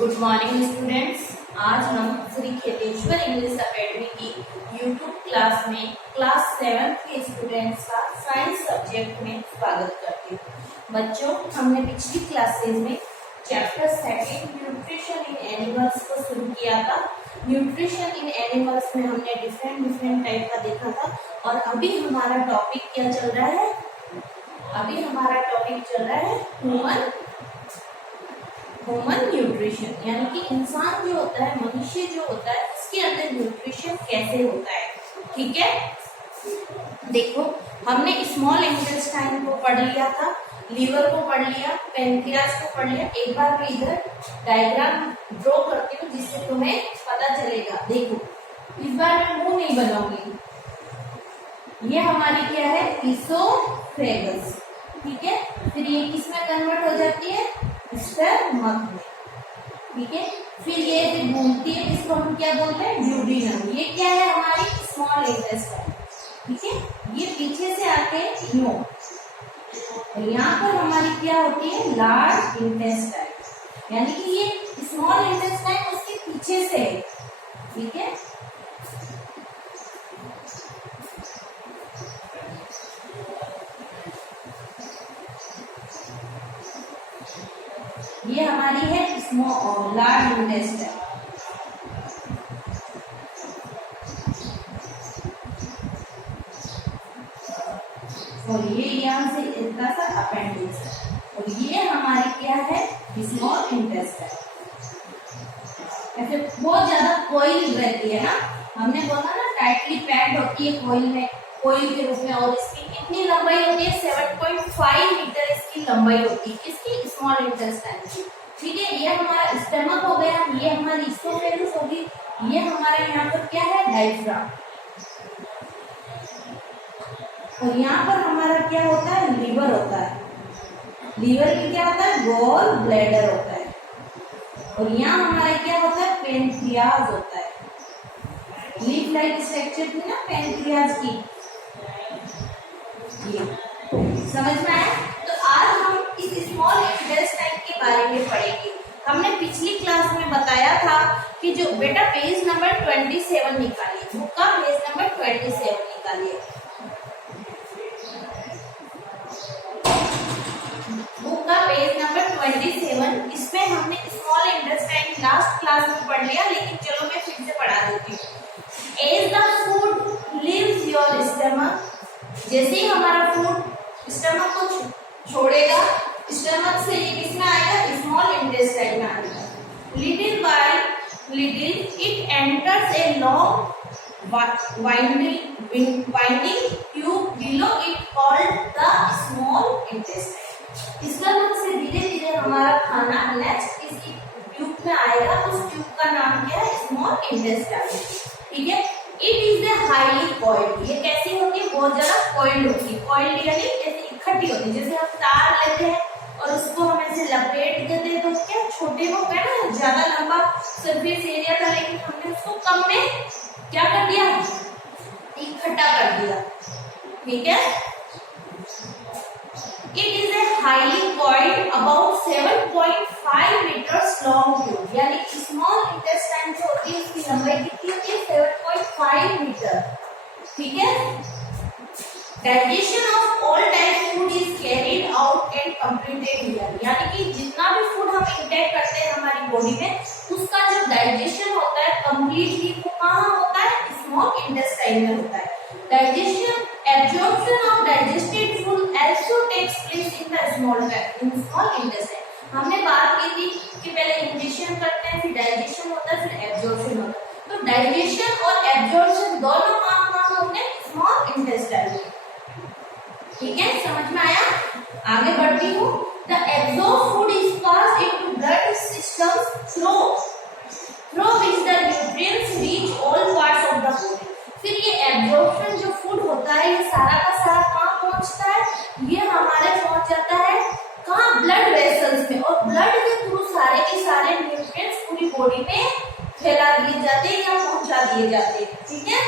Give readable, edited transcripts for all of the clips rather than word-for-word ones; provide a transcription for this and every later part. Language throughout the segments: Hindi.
Good morning students. आज हम श्री खेतेश्वर इंग्लिश एकेडमी की यूट्यूब क्लास में क्लास 7 के स्टूडेंट्स का साइंस सब्जेक्ट में स्वागत करती हूँ। बच्चों, हमने पिछली क्लासेज में चैप्टर 2 न्यूट्रिशन इन एनिमल्स को शुरू किया था। न्यूट्रिशन इन एनिमल्स में हमने डिफरेंट टाइप का देखा था और अभी हमारा टॉपिक क्या चल रहा है? अभी हमारा टॉपिक चल रहा है ह्यूमन न्यूट्रिशन, यानी कि इंसान जो होता है, मनुष्य जो होता है, उसके अंदर न्यूट्रिशन कैसे होता है। ठीक है, देखो हमने स्मॉल इंटेस्टाइन को पढ़ लिया था, लीवर को पढ़ लिया, पेनक्रियास को पढ़ लिया। एक बार मैं इधर डायग्राम ड्रॉ करती हूँ जिससे तुम्हें पता चलेगा। देखो, इस बार मैं मुंह नहीं बनाऊंगी। ये हमारी क्या है? इसोफेगस। ठीक है, फिर ये किसमें कन्वर्ट हो जाती है? स्टमक में। ठीक है, फिर ये फिर घूमती है, इसको हम क्या बोलते हैं? ड्यूडेनम। ये क्या है? हमारी स्मॉल इंटेस्टाइन। ठीक है, ये पीछे से आके नो, और यहाँ पर हमारी क्या होती है? लार्ज इंटेस्टाइन, यानी कि ये स्मॉल इंटेस्टाइन उसके पीछे से है। ठीक है, ये हमारी है स्मॉल लार्ज इंटेस्टाइन। और ये यहाँ से इतना सा अपेंडिक्स है, और ये हमारी क्या है? Small intestine. ऐसे बहुत ज्यादा कोइल रहती है ना, हमने बोला ना टाइटली पैक्ड होती है कोइल में, कोइल के रूप में। और इसकी कितनी लंबाई होती है? 7.5 मीटर इसकी लंबाई होती है। किसकी? स्मॉल इंटेस्टाइन की। ठीक है, ये हमारा स्टमक हो गया, ये हमारी इसोफेगस होगी, ये हमारा यहाँ पर क्या है? डायफ्राम। और यहाँ पर हमारा क्या होता है? लीवर होता है। लीवर में क्या होता है? गॉल ब्लैडर होता है। और यहाँ हमारा क्या होता है? पेनक्रियाज होता है। लीफ लाइक स्ट्रक्चर थी ना पेनक्रियाज की, ये समझ में आया? तो आज हम इस स्मॉल इंटेस्टाइन के बारे में पढ़ेंगे। हमने पिछली क्लास में बताया था कि जो बेटा पेज नंबर 27 निकालिए, बुक का पेज नंबर 27 निकालिए। बुक का पेज नंबर 27, इसमें हमने स्मॉल इंटेस्टाइन लास्ट क्लास में पढ़ लिया, लेकिन चलो मैं फिर से पढ़ा देती हूँ। As the food leaves your stomach, जैसे ही हमारा फूड स्टमक को छोड़ेगा, स्टमक से ये किसमें आएगा? स्मॉल इंटेस्टाइन में आएगा। Little bye little it enters a long winding tube below it called the small intestine. इस तरह से धीरे धीरे हमारा खाना नेक्स्ट किसी ट्यूब में आएगा, उस ट्यूब का नाम क्या है? Small intestine. ठीक है, it is a highly coiled. ये कैसी होती है? बहुत ज्यादा कॉइल्ड होती है। कॉइल्ड यानी जैसे इकट्ठी होती है, जैसे हम तार लेते हैं और उसको हम ऐसे लपेट देते हैं तो क्या छोटे हो गए ना, ज्यादा लंबा सरफेस एरिया था, लेकिन हमने उसको कम में क्या कर दिया? इकट्ठा कर दिया। ठीक है, it is a highly coiled about 7.5 metres long tube, यानी स्मॉल इंटेस्टाइन जो होती है उसकी लंबाई कितनी होती है? 7.5 मीटर। ठीक है, digestion of all type food is carried out and completed here, यानी कि जितना भी फूड हम इंटेक करते हैं हमारी बॉडी में, उसका जो डाइजेशन होता है कंप्लीटली वो कहाँ होता है? स्मॉल इंटेस्टाइन में होता है। Digestion absorption of digested food also takes place in the small intestine. हमने बात की थी कि पहले इंजेक्शन करते हैं, फिर डाइजेशन होता है, फिर एब्जॉर्प्शन होता है। तो डाइजेशन और एब्जॉर्प्शन दोनों काम होते हैं स्मॉल इंटेस्टाइन में। ठीक है, समझ में आया? आगे बढ़ती हूँ। The absorb food is passed into blood systems through which the nutrients reach all parts of the body. फिर ये एब्जॉर्प्शन जो फूड होता है, ये सारा का सारा कहाँ पहुंचता है? ये हमारे पहुंच जाता है कहाँ? ब्लड वेसल्स में, और ब्लड के थ्रू सारे के सारे न्यूट्रिएंट्स पूरी बॉडी में फैला दिए जाते हैं या पहुंचा दिए जाते हैं। ठीक है,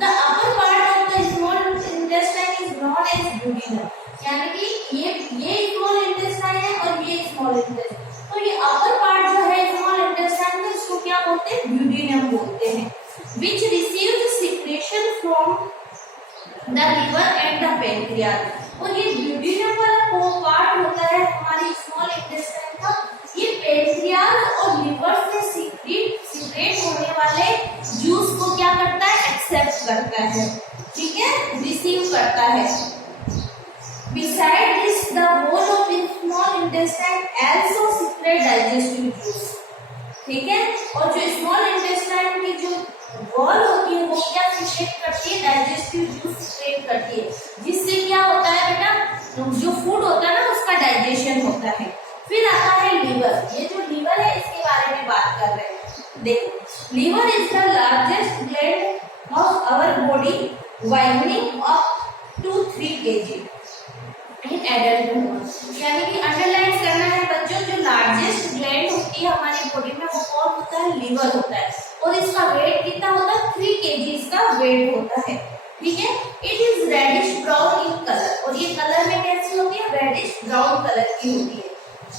the upper part of the small intestine is known as duodenum, यानी कि ये स्मॉल इंटेस्टाइन है और ये स्मॉल इंटेस्टाइन। तो ये अपर पार्ट जो है क्या बोलते हैं, ड्यूडेनम बोलते हैं, which receives secretion from the liver and the pancreas। और ये ड्यूडेनम वाला पार्ट होता है हमारी स्मॉल इंटेस्टाइन का, ये पेनक्रियाज और लिवर से सीक्रेट होने वाले जूस को क्या करता है, एक्सेप्ट करता है, ठीक है, रिसीव करता है। Besides this, the whole of small intestine also secrete digestive juice, ठीक है। और जो स्मॉल इंटेस्टाइन की जो वॉल होती है वो क्या सीक्रेट करती है, डाइजेस्टिव जूस सीक्रेट करती है, जिससे क्या होता है बेटा, जो फूड होता है ना उसका डाइजेशन होता है। फिर आता है लीवर, ये जो लीवर है इसके बारे में बात कर रहे हैं। देखो, liver is the largest gland of our body, weighing up to 3 kg in adulthood. यानी कि अंडरलाइन करना है बच्चों, जो लार्जेस्ट ग्लैंड होती है हमारी बॉडी में वो कौन होता है, लीवर होता है, और इसका वेट कितना होता है, 3 kg इसका वेट होता है, ठीक है। It is reddish brown in colour, और ये कलर में कैसी होती है, रेडिश ब्राउन कलर की होती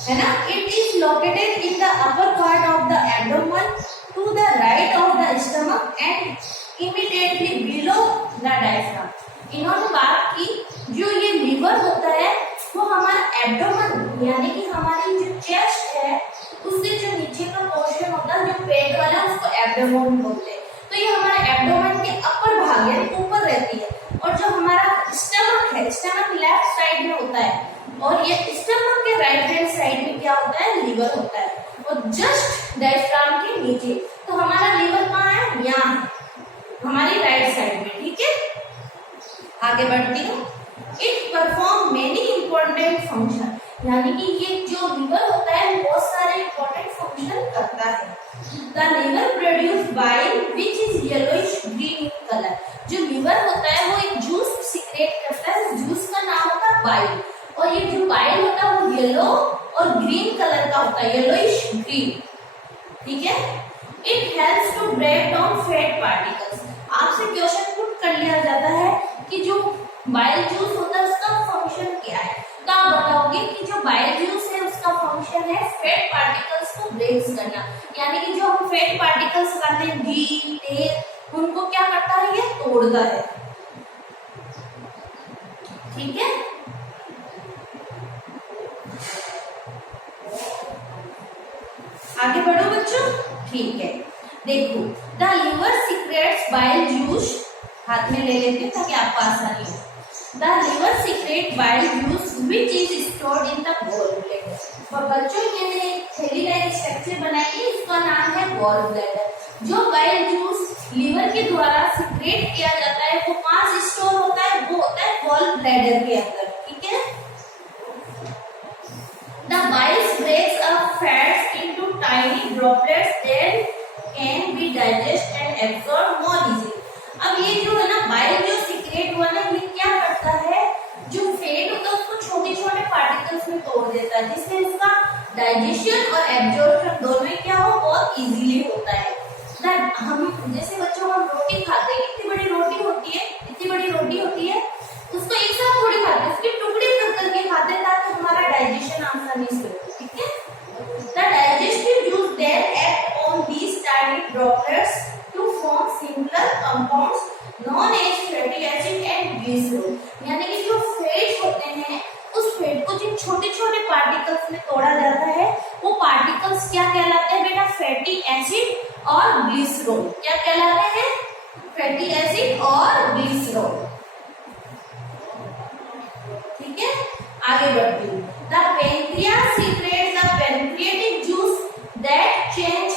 है ना। It is located in the upper part of the abdomen to the right of the stomach and immediately below the diaphragm. इन्होंने बात की जो ये लीवर होता है वो हमारा एब्डोमेन यानी कि हमारी जो चेस्ट है उससे जो नीचे का पोर्शन होता है, जो पेट वाला, उसको एब्डोमेन बोलते हैं। तो ये हमारा एब्डोमेन के अपर भाग है, ऊपर रहती है, और जो हमारा स्टमक है, स्टमक लेफ्ट साइड में होता है, और ये स्टमक के राइट हैंड साइड में क्या होता है, लीवर होता है, और जस्ट डायफ्राम के नीचे। तो हमारा लीवर कहाँ है, यहाँ हमारी राइट साइड में, ठीक है। आगे बढ़ती हूँ। It perform many important function, यानी कि ये जो लीवर होता है बहुत सारे इंपॉर्टेंट फंक्शन करता है। The liver produce bile which is yellowish green in colour. जो लीवर होता है वो एक जूस सीक्रेट करता है, जूस का नाम होता है बाइल, और ये जो बाइल होता है वो येलो और ग्रीन कलर का होता है, येलोइश ग्रीन, ठीक है। It helps to break down fat particles. आपसे क्वेश्चन पुट कर लिया जाता है कि जो बाइल जूस होता है उसका फंक्शन क्या है, तो आप बताओगे कि जो बाइल जूस है उसका फंक्शन है फैट पार्टिकल्स को ब्रेक करना, यानी कि जो हम फैट पार्टिकल्स खाते हैं, घी, तेल, उनको क्या करता है, ये तोड़ता है, ठीक है। आगे बढ़ो बच्चों, ठीक है। देखो, the liver secretes bile juice, हाथ में ले लेते हैं ताकि आपको आसानी हो। The liver secrete bile juice which is stored in the gall bladder. और बच्चों ये मैंने थैली लाइक स्ट्रक्चर बनाई है, इसका नाम है गॉल ब्लैडर। जो बाइल जूस लिवर के द्वारा सीक्रेट किया जाता है वो कहाँ स्टोर होता है, वो होता है गॉल ब्लैडर के अंदर, ठीक है। The bile breaks up fats into tiny droplets that can be digested and absorbed more easily। अब ये जो है ना बाइल जो सीक्रेट हुआ ना, ये क्या करता है, जो फैट होता है उसको छोटे छोटे पार्टिकल्स में तोड़ देता है, जिससे उसका डाइजेशन और एब्जॉर्प्शन दोनों क्या हो, बहुत इजीली होता है। हम जैसे बच्चों हम रोटी खाते हैं, इतनी बड़ी रोटी होती है, इतनी बड़ी रोटी होती है, उसको एक साथ थोड़ी खाते हैं, उसके टुकड़े कर करके खाते हैं ताकि हमारा डाइजेशन आसानी से हो, ठीक है। The digestive juice then act on these tiny droplets to form similar compounds known as fatty acid and glycerol। यानी कि जो फैट होते हैं उस फैट को जिन छोटे छोटे पार्टिकल्स में तोड़ा जाता है वो पार्टिकल्स क्या कहलाते हैं बेटा, फैटी एसिड और ग्लिसरॉल। क्या कहलाते हैं, फैटी एसिड और ग्लिसरॉल, ठीक है। आगे बढ़ती हूँ। The pancreas secrets the pancreatic juice that change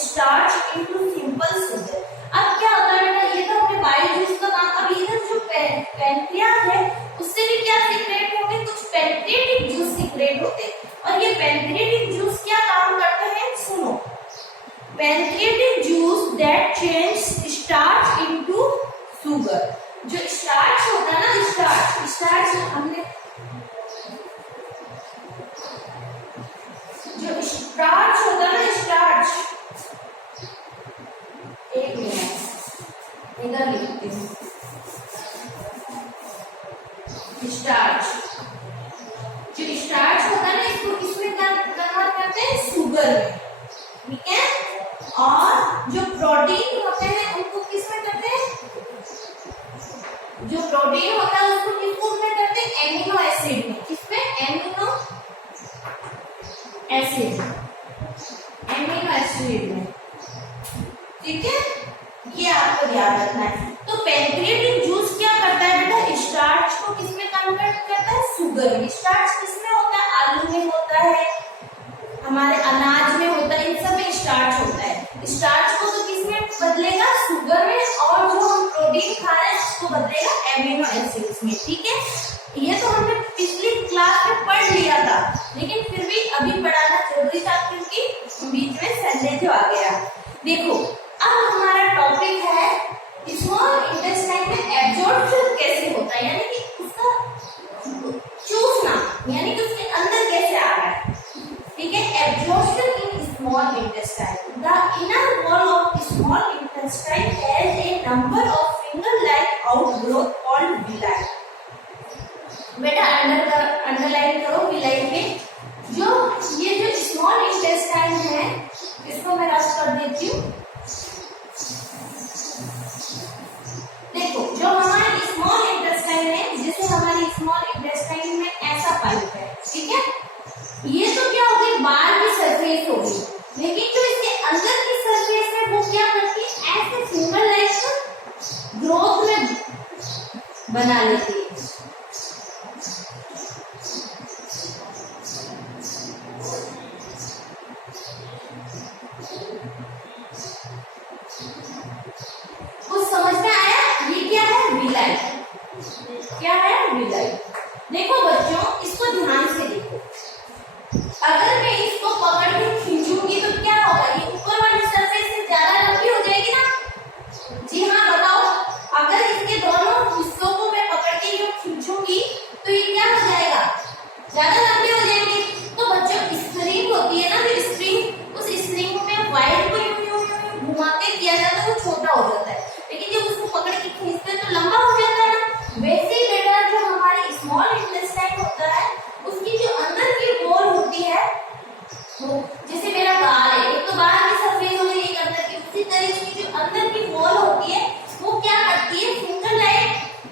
starch into simple sugar. अब क्या होता है बेटा, ये तो हमने बाइल जूस का नाम, अब इधर जो पेनक्रियास है उससे भी क्या सीक्रेट होंगे, कुछ पेनक्रियाटिक जूस सीक्रेट होते हैं, और ये पेनक्रियाटिक जूस क्या काम करते हैं, सुनो। Pancreatic juice that change starch into sugar. जो स्टार्च होता है ना, स्टार्च हमने जो स्टार्च होता है ना, स्टार्च, एक मिनट इधर लिखती हूँ, स्टार्च, जो स्टार्च होता है ना इसको किसमें कन्वर्ट करते हैं, शुगर में, ठीक है। और जो प्रोटीन होते हैं उनको किस में करते हैं, जो प्रोटीन होता है उसको किस में करते हैं, एमिनो एसिड में। किसमें, एमिनो एसिड, एमिनो एसिड में। ठीक है, ये आपको याद रखना है। तो पैंक्रियाटिक जूस क्या करता है बेटा, स्टार्च को किसमें कन्वर्ट करता है, शुगर में। स्टार्च किसमें होता है, आलू में होता है, हमारे अनाज में होता है, इन सब में स्टार्च होता है। स्टार्च को तो किसमें बदलेगा, शुगर में, और जो हम प्रोटीन खा रहे हैं उसको बदलेगा एमिनो एसिड्स में। ठीक है, ये तो हमने पिछली क्लास में पढ़ लिया था, लेकिन फिर भी अभी पढ़ाना जरूरी था क्योंकि बीच में संडे जो आ गया। देखो अब हमारा टॉपिक है स्मॉल इंटेस्टाइन में एब्जॉर्प्शन कैसे होता है, यानी कि उसका चूसना, यानी कि उसके अंदर कैसे आ रहा है। ठीक है, absorption in small intestine. The inner wall of small intestine has a number of finger like outgrowth called villi. बेटा अंडरलाइन करो विलाई में। जो ये जो स्मॉल इंटेस्टाइन है इसको मैं रफ कर देती हूँ। देखो जो हमारे स्मॉल इंटेस्टाइन है, जैसे हमारी स्मॉल इंटेस्टाइन में ऐसा पाइप है, ठीक है, ये तो क्या हो गई, बाहर की सरफेस हो गई, लेकिन जो इसके अंदर की सरफेस है वो क्या करती है, ऐसे फिंगर लाइक ग्रोथ में बना लेती है। कुछ समझ में आया, ये क्या है, विलाई। क्या है, विलाई। देखो बच्चों इसको ध्यान से देखो, अगर मैं इसको पकड़ के खींचूंगी तो क्या होगा, ये ऊपर वाली सरफेस से ज्यादा लंबी हो जाएगी ना। जी हाँ बताओ, अगर इसके दोनों हिस्सों को मैं पकड़ के यूं खींचूंगी तो ये क्या हो जाएगा, ज्यादा लंबी हो जाएगी। तो बच्चों स्प्रिंग होती है ना, जो स्प्रिंग, उस स्प्रिंग में वायर को यूं घुमा के किया जाता है, वो छोटा हो जाता है, लेकिन जब उसको पकड़ के खींचते हैं तो लंबा हो जाता है ना। वैसे ही बेटा जो हमारी स्मॉल इंटेस्टाइन होता है उसकी जो अंदर की वॉल होती है, वो जैसे मेरा गाल है, एक तो बाहर की सरफेस हो गई, एक अंदर की, उसी तरीके की जो अंदर की वॉल होती है वो क्या करती है, फिंगर लाइक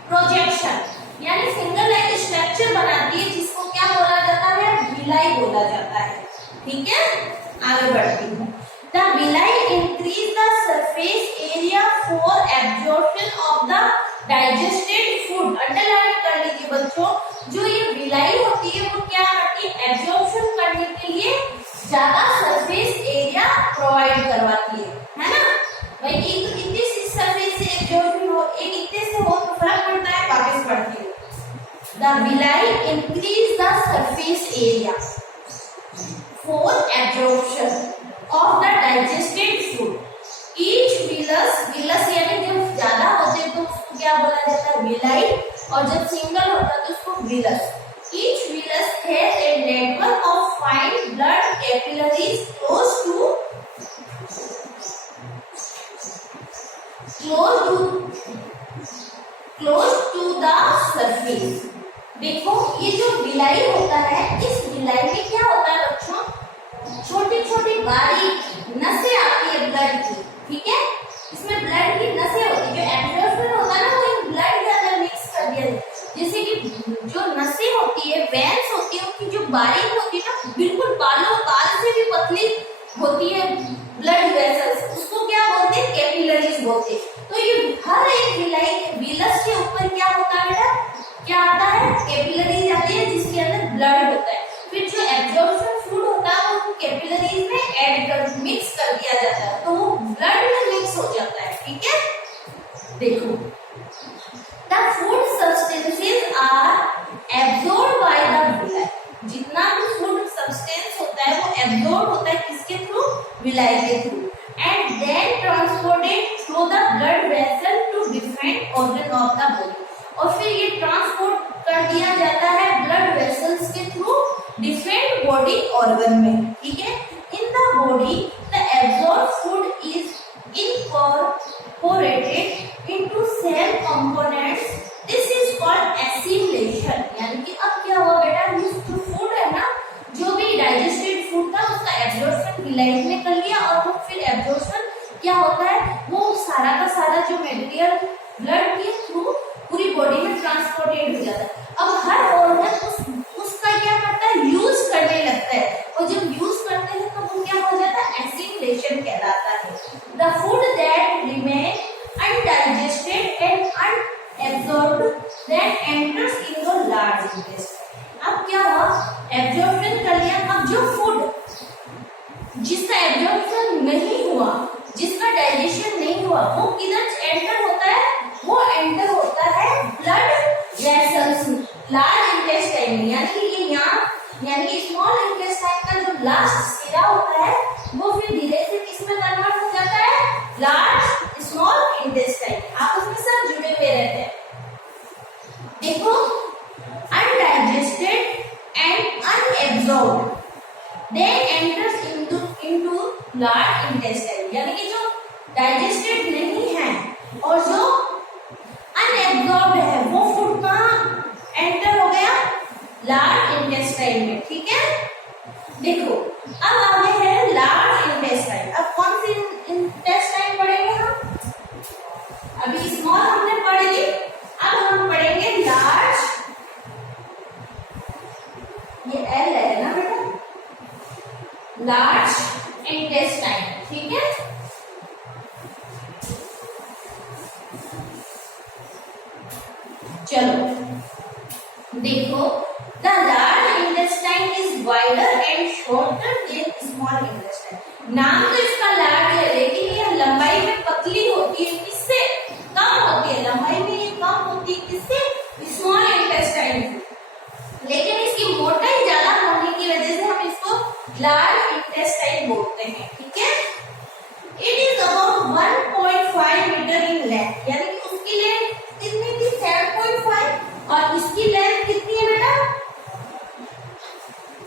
प्रोजेक्शन, यानी फिंगर लाइक स्ट्रक्चर बनाती है, जिसको क्या बोला जाता है, विलाई बोला जाता है। ठीक है, आगे बढ़ती हूँ। The villi increase the surface area for absorption of the digested food। Underline कर लीजिए बच्चों, जो ये विलाई होती है वो क्या करती है, एब्जॉर्प्शन करने के लिए ज्यादा सरफेस एरिया प्रोवाइड करवाती है ना। भाई एक तो इतनी सी सरफेस से एब्जॉर्प्शन हो, एक इतने से हो तो फर्क पड़ता है। वापस पढ़ती हूँ। The villi increase the surface area for absorption of the digested food। Each villus, villus यानी जब ज्यादा होते हैं तो उसको क्या बोला जाता है, विलाई, और जब सिंगल होता है तो उसको villous. Each villus has a network of fine blood capillaries close to the surface। देखो ये जो विलाई होता है, इस विलाई में क्या होता है बच्चों, छोटी छोटी बारीक नसें आती है ब्लड की। ठीक है, इसमें ब्लड की नसें होती है, जो एब्जॉर्प्शन होता है ना वो इन ब्लड के अंदर मिक्स कर दिया है। जैसे कि जो नसें होती है, वेन्स होती है, उनकी जो बारीक होती है ना, बिल्कुल बालों बाल से भी पतली होती है ब्लड वेसल्स, उसको क्या बोलते हैं, कैपिलरीज बोलते हैं। तो ये हर एक विलस के ऊपर क्या होता है बेटा, क्या आता है, कैपिलरीज आती है जिसके अंदर ब्लड होता है। फिर जो एब्जॉर्प्शन फूड होता है वो कैपिलरीज में ऐड कर, मिक्स कर दिया जाता है, तो वो ब्लड में मिक्स हो जाता है। ठीक है, देखो the food substances are absorb by the villi. जितना भी फूड सब्सटेंस होता है वो एब्जॉर्ब होता है किसके थ्रू, विलाई के through, and then transported through the blood vessel to different organ of the body. और फिर ये ट्रांसपोर्ट कर दिया जाता है ब्लड वेसल्स के थ्रू डिफरेंट बॉडी ऑर्गन में। ठीक है, in the body the absorb food is incorporated into cell components, this is called assimilation. यानी कि अब क्या हुआ बेटा, ये जो फूड है ना, जो भी डाइजेस्टेड फूड था उसका एब्जॉर्प्शन विलाई में कर लिया और वो फिर एब्जॉर्प्शन जो मटेरियल ब्लड के थ्रू पूरी बॉडी में ट्रांसपोर्टेड हो जाता है। अब हर ऑर्गन उसका क्या करता है, यूज करने लगता है, और जब यूज करते हैं तो वो क्या हो जाता है, एसिमिलेशन कहलाता है। The food that remain undigested and unabsorbed then enters in the large intestine। अब क्या हुआ, एब्जॉर्प्शन कर लिया। अब जो फूड जिसका एब्जॉर्प्शन नहीं हुआ, जिसका डाइजेशन नहीं हुआ, वो किधर एंटर होता है, वो एंटर होता है ब्लड वेसल्स लार्ज इंटेस्टाइन में, यानी कि ये यहाँ यानी कि स्मॉल इंटेस्टाइन का जो लास्ट सिरा होता है वो फिर धीरे से किसमें कन्वर्ट हो जाता है, लार्ज स्मॉल इंटेस्टाइन। आप उसके साथ जुड़े हुए रहते हैं। देखो, undigested and unabsorbed then enters into large intestine, यानी कि जो डाइजेस्टेड नहीं है और जो अनएब्सॉर्ब्ड है वो फूड कहाँ एंटर हो गया, लार्ज इंटेस्टाइन में। ठीक है, देखो अब आगे है लार्ज इंटेस्टाइन। अब कौन सी इंटेस्टाइन पढ़ेंगे हम, अभी स्मॉल हमने पढ़ ली, अब हम पढ़ेंगे लार्ज। ये एल है ना बेटा, लार्ज इंटेस्टाइन। ठीक है, चलो देखो, the large intestine is wider and shorter than small intestine. नाम तो इसका लार्ज है, लेकिन ये लंबाई में पतली होती है, किससे कम होती है, लंबाई में ये कम होती है, किससे, स्मॉल इंटेस्टाइन से। लेकिन इसकी मोटाई ज्यादा होने की वजह से हम इसको लार्ज इंटेस्टाइन बोलते हैं। ठीक है, it is about 1.5 metre in length, यानी कि उसकी लेंथ कितनी थी, 7.5, और इसकी लेंथ कितनी है बेटा,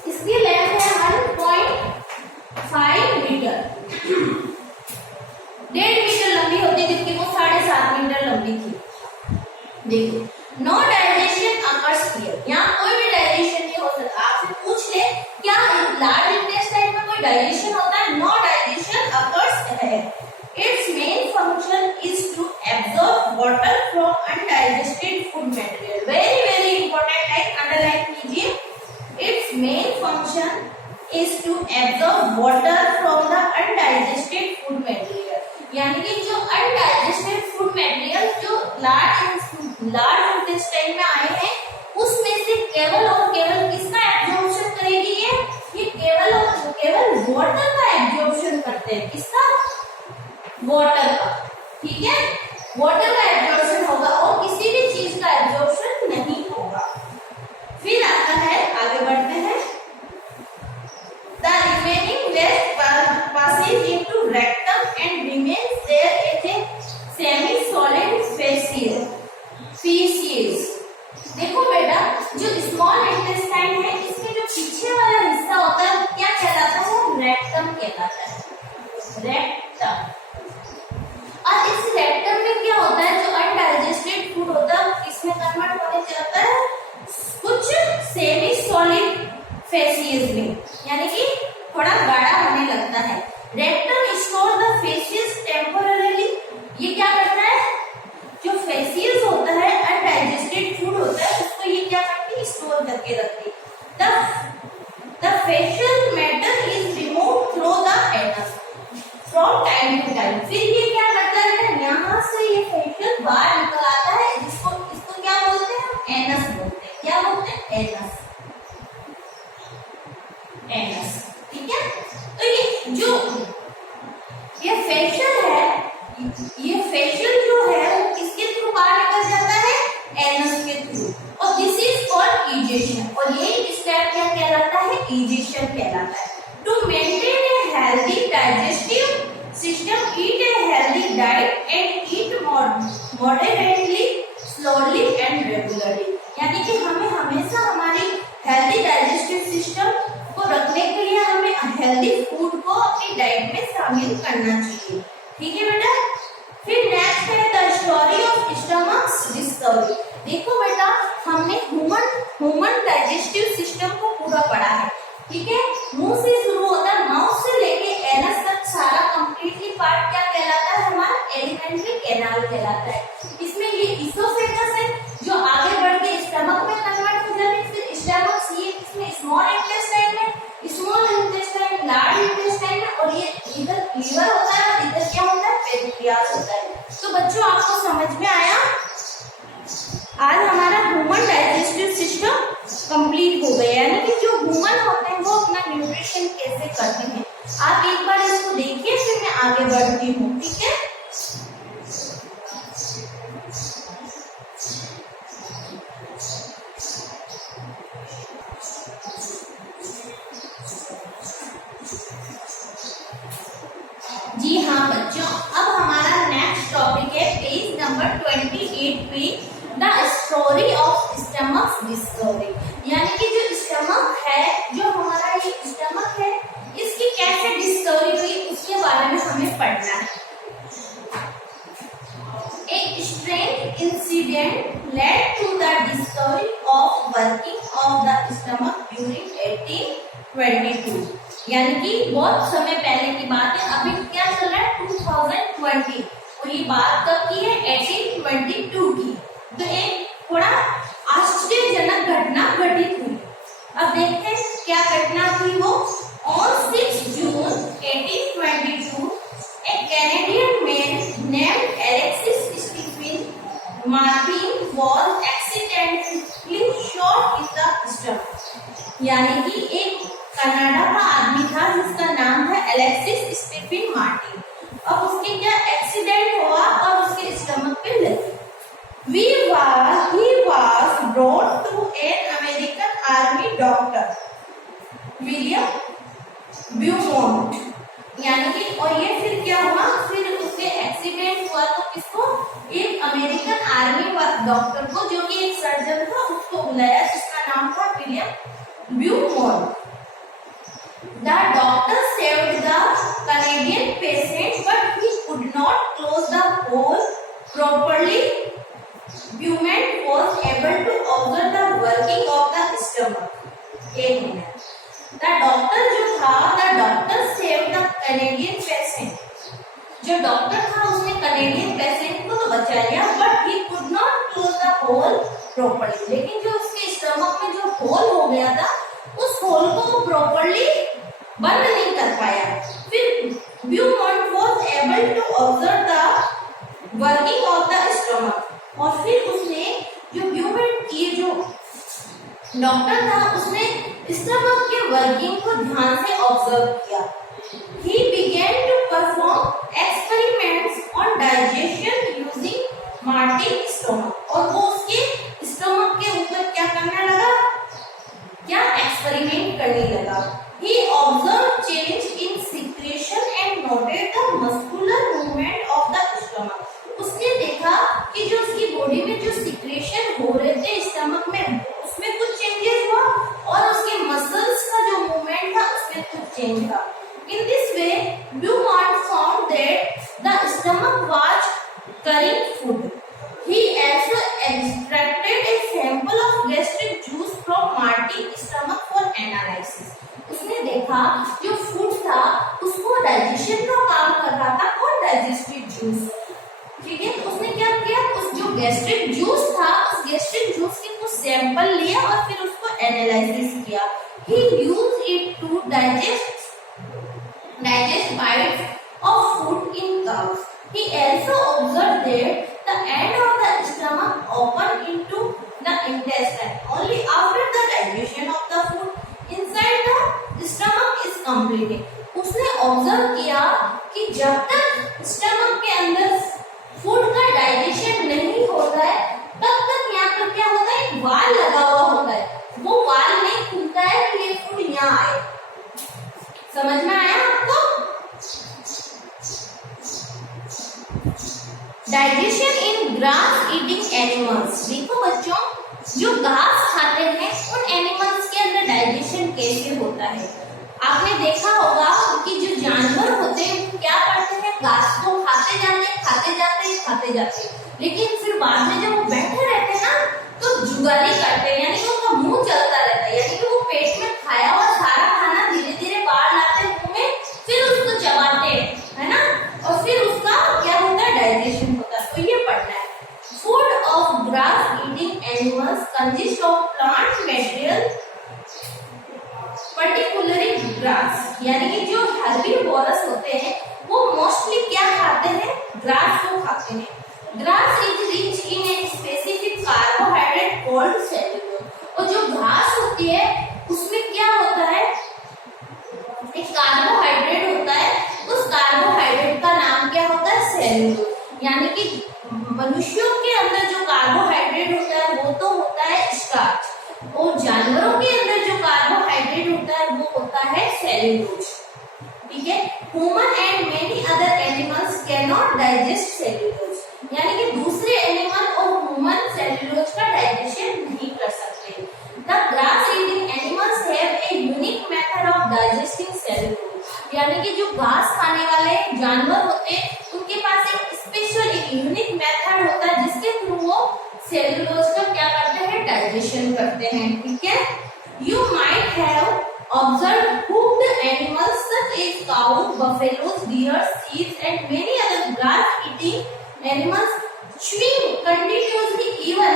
इसकी लेंथ है 1.5 मीटर। 1.5 मीटर लंबी होती है, जबकि वो 7.5 मीटर लंबी थी। देखो, नो डाइजेशन अकर्स हियर, यहाँ कोई भी डाइजेशन नहीं हो सकता। आपसे पूछ ले क्या लार्ज इंटेस्टाइन में कोई डाइजेशन होता है, नो डाइजेशन अकर्स है। Its main function is to absorb water from undigested food material. Very very important है, अंडरलाइन कीजिए। Its main function is to absorb water from the undigested food material, यानी कि जो अनडाइजेस्टेड फूड मटेरियल जो लार्ज इंटेस्टाइन में आए हैं उसमें से केवल और केवल किसका एब्जॉर्प्शन करेगी, ये केवल और केवल वाटर का एब्जॉर्प्शन करते हैं। किसका, वाटर का। ठीक है, वाटर का एब्जॉर्प्शन होगा और किसी भी चीज का एब्जॉर्प्शन नहीं होगा। फिर आता है, आगे बढ़ते हैं, the remaining waste passes into rectum and remains there as a semi-solid feces। देखो बेटा, जो स्मॉल इंटेस्टाइन है इसमें जो पीछे वाला हिस्सा होता है वो क्या कहलाता है, रेक्टम कहलाता है, रेक्टम। और इस रेक्टम में क्या होता है, जो अनडाइजेस्टेड फूड होता है वो किसमें कन्वर्ट होने जाता है, कुछ सेमी सॉलिड फेसिस में, यानी कि थोड़ा गाढ़ा होने लगता है। Rectum store the faces temporarily, ये क्या करता है, जो फेसिस होता है अनडाइजेस्टेड फूड होता है उसको ये क्या करती है, स्टोर करके रखती है। The faecal matter is removed through the anus from time to time. फिर ये क्या करता है, यहाँ से ये फेशियल बाहर निकल आता है, इसको क्या बोलते हैं, एनस बोलते हैं। क्या बोलते हैं, एनस, एनस। ठीक है, तो ये फेशियल है, ये फेशियल जो है वो किसके थ्रू बाहर निकल जाता है, एनस के थ्रू, और दिस इज कॉल्ड ईजेशन। और ये स्टेप क्या कहलाता है, ईजेशन कहलाता है। To maintain a healthy digestive system, eat a healthy diet and eat moderately, slowly and regularly, यानी कि हमें हमेशा हमारी हेल्दी डाइजेस्टिव सिस्टम को रखने के लिए हमें हेल्दी फूड को अपनी डाइट में शामिल करना चाहिए। ठीक है बेटा, फिर नेक्स्ट है the story of stomachs discovery. देखो बेटा, हमने ह्यूमन डाइजेस्टिव सिस्टम को पूरा पढ़ा है। ठीक है, मुंह से शुरू होता है, माउथ से लेके एनस तक सारा कंप्लीटली पार्ट क्या कहलाता है, हमारा एलिमेंट्री कैनाल कहलाता है। इसमें ये इसोफेगस है जो आगे बढ़ के स्टमक में कन्वर्ट हो जाते हैं। फिर स्टमक ये इसमें स्मॉल इंटेस्टाइन में, स्मॉल इंटेस्टाइन लार्ज इंटेस्टाइन में, और ये इधर लीवर होता है और इधर क्या होता है, पेनक्रियास होता है। तो बच्चों आपको समझ में आया? आज हमारा ह्यूमन डाइजेस्टिव सिस्टम कंप्लीट हो गया, यानी कि जो ह्यूमन होते हैं वो अपना न्यूट्रिशन कैसे करते हैं। आप एक बार इसको देखिए, फिर मैं आगे बढ़ती हूँ, ठीक है? जी हाँ बच्चों, अब हमारा नेक्स्ट टॉपिक है पेज नंबर 28 पे, the story of stomach discovery. यानी कि जो स्टमक है, जो हमारा ये स्टमक है, इसकी कैसे डिस्कवरी हुई उसके बारे में हमें पढ़ना है। एक strange incident led to the discovery of working of the stomach during 1822। यानी कि बहुत समय पहले की बात है, अभी क्या चल रहा है 2020, और ये बात कब की है, 1822 की। तो एक थोड़ा आश्चर्यजनक घटना घटित हुई। अब देखते हैं क्या घटना थी वो। On 6 June 1822 a Canadian man named Alexis Stephen Martin was accidentally shot in the stomach। यानी कि एक कनाडा का आदमी था जिसका नाम था एलेक्सिस स्टीफन मार्टिन। अब उसके क्या एक्सीडेंट हुआ और उसके स्टमक पे लगी। He was brought to an American army doctor, William Beaumont। यानी कि और ये फिर क्या हुआ, फिर उसके एक्सीडेंट हुआ तो किसको, एक अमेरिकन आर्मी डॉक्टर को, जो कि एक सर्जन था, उसको बुलाया जिसका नाम था William Beaumont. The doctor saved the Canadian patient, but he could not close the hole properly। Beaumont was able to observe the working of the stomach। एक मिनट, the doctor जो था, the doctor saved the Canadian patient। जो डॉक्टर था उसने कनेडियन पेशेंट को तो बचा लिया, but he could not close the hole properly। लेकिन जो उसके स्टमक में जो होल हो गया था, उस होल को वो प्रॉपरली बंद नहीं कर पाया। फिर ब्यूमॉन्ट was able to observe the working of the stomach। और फिर उसने जो ब्यूमॉन्ट की जो डॉक्टर था, उसने स्टमक के वर्किंग को ध्यान से ऑब्जर्व किया। He began to perform experiments on digestion using Martin stomach। और वो उसके स्टमक के ऊपर क्या करने लगा, क्या एक्सपेरिमेंट करने लगा। He observed change in secretion and noted the muscular movement of the stomach। उसने देखा कि जो उसकी बॉडी में जो सिक्रेशन हो रहे थे स्टमक में, उसमें कुछ चेंजेस हुआ, और उसके मसल्स का जो मूवमेंट था उसमें कुछ चेंज था। In this way, Beaumont found that the stomach was carrying food। He also extracted a sample of gastric juice from Martin's stomach for analysis। उसने देखा जो फूड था उसको डाइजेशन का काम कर रहा था, और डाइजेस्टिव जूस, ठीक है। तो उसने क्या किया, उस जो गैस्ट्रिक जूस था, उस गैस्ट्रिक जूस के कुछ सैंपल लिया और फिर उसको एनालिसिस किया। He used it to digest bites of food in cows। He also observed that the end of the stomach opened into the intestine only after the digestion of the food inside the stomach is completed। उसने ऑब्जर्व किया कि जब तक स्टमक के अंदर फूड का डाइजेशन नहीं होता है, तब तक यहाँ पर क्या होता है, एक वाल लगा हुआ होता है, वो वाल नहीं खुलता है कि ये फूड यहाँ आए। समझ में आया आपको? डाइजेशन इन ग्रास ईटिंग एनिमल्स। देखो बच्चों, जो घास खाते हैं उन एनिमल्स के अंदर डाइजेशन कैसे होता है। आपने देखा होगा कि जो जानवर होते हैं वो क्या करते हैं, घास को खाते जाते हैं, लेकिन फिर बाद में जब वो बैठे रहते हैं ना, तो जुगाली करते हैं, यानी कि उनका मुंह चलता रहता है, यानी कि वो पेट में खाया हुआ सारा खाना धीरे धीरे बाहर लाते हैं मुंह में, फिर उसको चबाते हैं, है ना, और फिर उसका क्या होता है, डाइजेशन होता है। तो animals consist of plant material, particularly grass. यानी कि जो herbivores होते हैं वो मोस्टली क्या खाते हैं? ग्रास को खाते हैं. Grass is rich in a specific carbohydrate called cellulose. और जो घास होती है उसमें क्या होता है? एक कार्बोहाइड्रेट होता है. उस कार्बोहाइड्रेट का नाम क्या होता है? सेल्यूलोज. यानी कि मनुष्यों के अंदर जो कार्बोहाइड्रेट होता है वो तो होता है स्टार्च, और जानवरों के अंदर जो कार्बोहाइड्रेट होता है वो होता है सेल्यूलोज. ठीक है. Human and many other animals can not digest cellulose. यानी कि दूसरे एनिमल और ह्यूमन सेल्यूलोज का डाइजेशन नहीं कर सकते. The grass eating animals have a unique method of digesting cellulose. यानी कि जो घास खाने वाले जानवर होते हैं उनके पास एक स्पेशल एक यूनिक मेथड होता है जिसके थ्रू वो सेल्यूलोज का क्या करते हैं? डाइजेशन करते हैं. ठीक है. You might have observed hoofed animals such as cows, buffaloes, deer, sheep and many other grass-eating animals chewing continuously even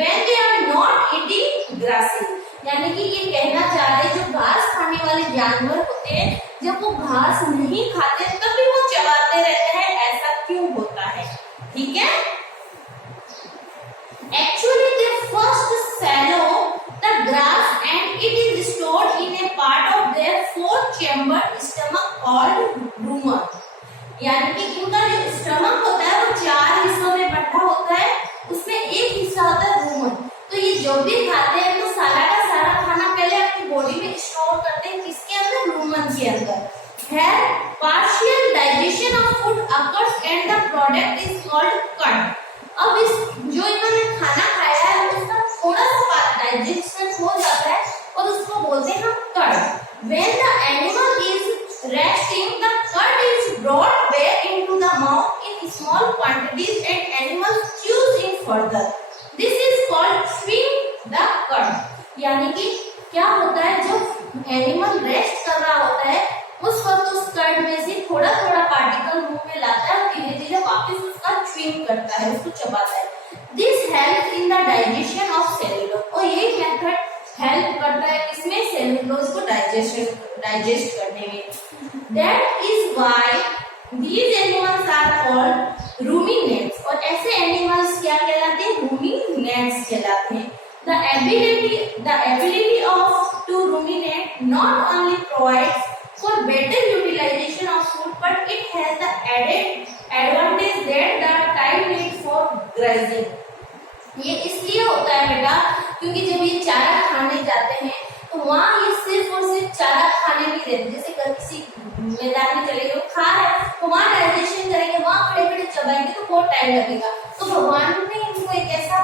when they are not eating grasses. यानी कि ये कहना चाह रहे जो घास खाने वाले जानवर होते हैं जब वो घास नहीं खाते तभी वो चबाते रहते हैं. ऐसा क्यों होता है? ठीक है. Actually they first swallow the grass and it is stored in a part of their four-chambered stomach called rumen. यानी कि इनका जो स्टमक होता है वो 4 हिस्सों में बंटा होता है. उसमें एक हिस्सा होता है रूमन. तो ये जो भी खाते हैं तो सारा का सारा खाना पहले अपनी बॉडी में स्टोर करते हैं. किसके अंदर? रूमन के अंदर. है partial digestion of food occurs and the product is called curd. अब इस जो इन्होंने खाना खाया है उसका थोड़ा सा डाइजेशन हो जाता है और उसको बोलते हैं हम curd. When the animal is resting, the curd is brought back into the mouth in small quantities and animal chews it further. This is called chewing the curd. यानी कि क्या होता है जब एनिमल रेस्ट कर रहा होता है उस वक्त उस कर्ड में से थोड़ा थोड़ा पार्टिकल मुंह में लाता है और धीरे धीरे वापस उसका च्यूइंग करता है, उसको चबाता है. This help in the digestion of cellulose. और ये मेथड हेल्प करता है इसमें सेल्यूलोज को डाइजेस्ट करने में. That is why these animals are called ruminants. और ऐसे एनिमल्स क्या कहलाते हैं? रूमिनेट्स कहलाते हैं. The ability of to ruminate not only provides for better utilization of food, but it has the added advantage that the time need for grazing. ये इसलिए होता है बेटा क्योंकि जब ये चारा खाने जाते हैं तो वहाँ ये सिर्फ और सिर्फ चारा खाने नहीं रहते. जैसे किसी मैदान में चले गए खा रहे तो वहाँ डाइजेशन करेंगे, वहाँ खड़े खड़े चबाएंगे तो बहुत टाइम लगेगा. तो भगवान ने इनको एक ऐसा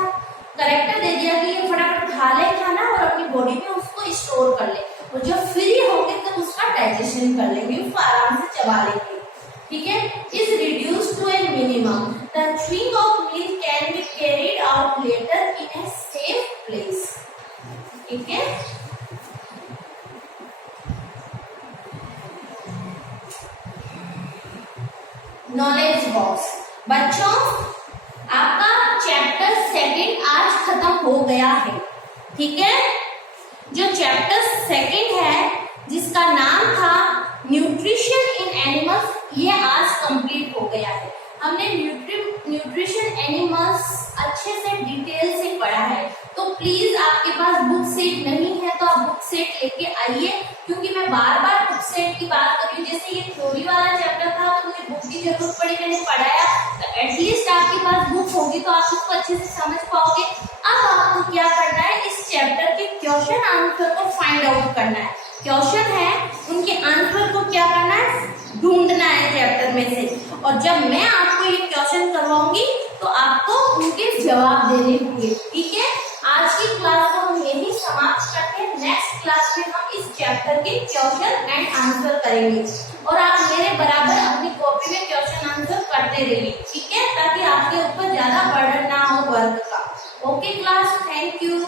करेक्टर दे दिया कि ये फटाफट खा ले खाना और अपनी बॉडी में उसको स्टोर कर ले और जब फ्री होंगे तब उसका डाइजेशन कर लेंगे, उसको आराम से चबा लेंगे. ठीक है. Is reduce to a minimum. The chewing of meat can be carried out later in a safe place. ठीक है. Knowledge box. बच्चों आपका चैप्टर 2 आज खत्म हो गया है. ठीक है. जो चैप्टर 2 है जिसका नाम था न्यूट्रिशन इन एनिमल्स ये आज कंप्लीट हो गया है. हमने न्यूट्रिशन एनिमल्स अच्छे से डिटेल से पढ़ा है. तो प्लीज आपके पास बुक सेट नहीं है तो आप बुक सेट लेके आइए क्योंकि मैं बार बार बुक सेट की बात कर रही हूँ. जैसे ये थ्योरी वाला चैप्टर था तो मुझे बुक की जरूरत पड़ी, मैंने पढ़ाया तो एटलीस्ट आपके पास बुक होगी तो आप उसको अच्छे से समझ पाओगे. अब आपको क्या करना है? इस चैप्टर के क्वेश्चन आंसर को फाइंड आउट करना है. क्वेश्चन है उनके आंसर को क्या करना है? ढूंढना है चैप्टर में से. और जब मैं आपको ये क्वेश्चन करवाऊंगी तो आपको उनके जवाब देने होंगे. ठीक है. आज की क्लास को हम यही समाप्त करते हैं. नेक्स्ट क्लास में हम इस चैप्टर के क्वेश्चन एंड आंसर करेंगे और आप मेरे बराबर अपनी कॉपी में क्वेश्चन आंसर करते रहिए. ठीक है. ताकि आपके ऊपर ज्यादा बर्डन ना हो वर्क का. Okay class, thank you.